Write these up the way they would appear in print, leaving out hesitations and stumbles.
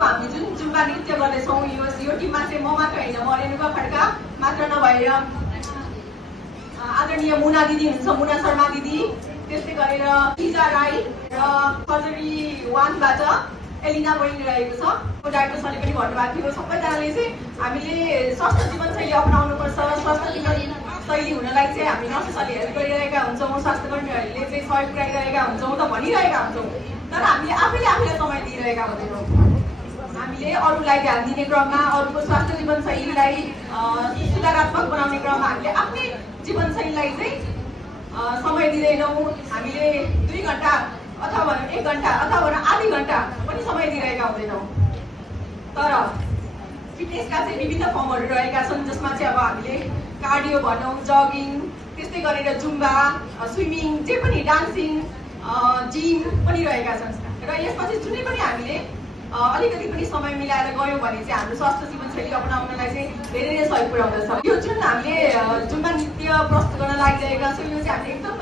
हामी जुन जुम्बा नृत्य गर्दैछौँ यो टिममा चाहिँ म मात्र होइन, म रेणुका खड्का मात्र नभएर आदरणीय मुना दिदी हुनुहुन्छ, मुना शर्मा दिदी, त्यस्तै गरेर इजा राई र सर्जरी 1बाट एलिना बहिनी रहेको छ। डाक्टर सरले पनि भन्नुभएको थियो सबैजनाले चाहिँ हामीले स्वस्थ जीवनशैली अपनाउनुपर्छ। स्वस्थ जीवनशैली हुनलाई चाहिँ हामी नर्सहरूले हेल्प गरिरहेका हुन्छौँ, स्वास्थ्यकर्मीहरूले चाहिँ सहयोग पुऱ्याइरहेका हुन्छौँ त भनिरहेका हुन्छौँ, तर हामीले आफैले आफूलाई समय दिइरहेका हुँदैनौँ। हामीले अरूलाई ध्यान दिने क्रममा, अरूको स्वास्थ्य जीवनशैलीलाई सुधारात्मक बनाउने क्रममा हामीले आफ्नै जीवनशैलीलाई चाहिँ समय दिँदैनौँ। हामीले 2 घन्टा अथवा 1 घन्टा अथवा आधी घन्टा पनि समय दिइरहेका हुँदैनौँ। तर फिटनेसका चाहिँ विभिन्न फर्महरू रहेका छन्, जसमा चाहिँ अब हामीले कार्डियो भनौँ, जगिङ, त्यस्तै गरेर जुम्बा, स्विमिङ, जे पनि डान्सिङ, जिम पनि रहेका छन्। र यसमा चाहिँ जुनै पनि हामीले अलिकति पनि समय मिलाएर गयौँ भने चाहिँ हाम्रो स्वास्थ्य जीवनशैली अपनाउनलाई चाहिँ धेरै नै सहयोग पुर्याउँदछ। यो जुन हामीले जुम्बा नृत्य प्रस्तुत गर्न लागिरहेका छौँ, यो चाहिँ हामीले एकदम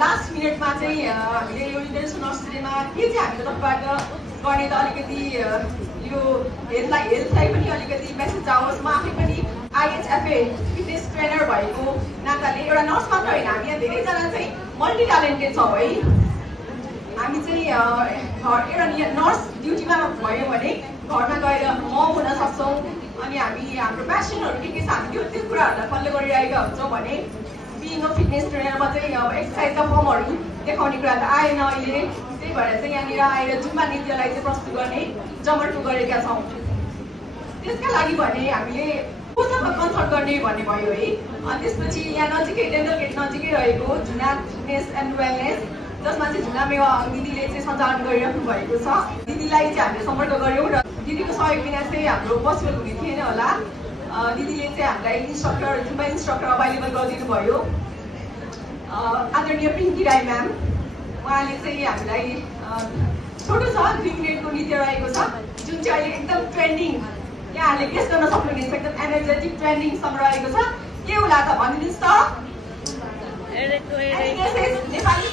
लास्ट मिनटमा चाहिँ हामीले यो इन्टरनेसनल नर्स डेमा के चाहिँ हामीले तर्फबाट गर्ने त अलिकति यो हेल्थलाई पनि अलिकति मेसेज जाओस्। म आफै पनि IHFA फिटनेस ट्रेनर भएको नाताले एउटा नर्स मात्र होइन, हामी यहाँ धेरैजना चाहिँ मल्टी ट्यालेन्टेड छौँ है। हामी चाहिँ एउटा नर्स ड्युटीमा भयौँ भने घरमा गएर मम हुन सक्छौँ। अनि हामी हाम्रो प्यासनहरू के छ हामी त्यो कुराहरूलाई फलो गरिरहेका हुन्छौँ भने बिइङ अ फिटनेस ट्रेनरमा चाहिँ अब एक्सर्साइजका फर्महरू देखाउने कुरा त आएन अहिले। त्यही भएर चाहिँ यहाँनिर आएर जुम्बा नृत्यलाई चाहिँ प्रस्तुत गर्ने जमर्को गरेका छौँ। त्यसका लागि भने हामीले कोसँग कन्सल्ट गर्ने भन्ने भयो है। अनि त्यसपछि यहाँ नजिकै डेन्टल गेट नजिकै रहेको झुना फिटनेस एन्ड वेलनेस, जसमा चाहिँ झुना मेवा दिदीले चाहिँ सञ्चालन गरिराख्नु भएको छ। दिदीलाई चाहिँ हामीले सम्पर्क गऱ्यौँ र दिदीको सहयोग बिना चाहिँ हाम्रो पोसिबल हुने थिएन होला। दिदीले चाहिँ हामीलाई जुम्बा इन्स्ट्रक्टर अभाइलेबल गरिदिनु भयो। आदरणीय पिङ्की राई म्याम, उहाँले चाहिँ हामीलाई छोटो छ 3 मिनटको नृत्य रहेको छ, जुन चाहिँ अहिले एकदम ट्रेन्डिङ, यहाँहरूले गेस गर्न सक्नुहुनेछ, एकदम एनर्जेटिक ट्रेन्डिङ सङ रहेको छ। के होला त भनिदिनुहोस् त? नेपाली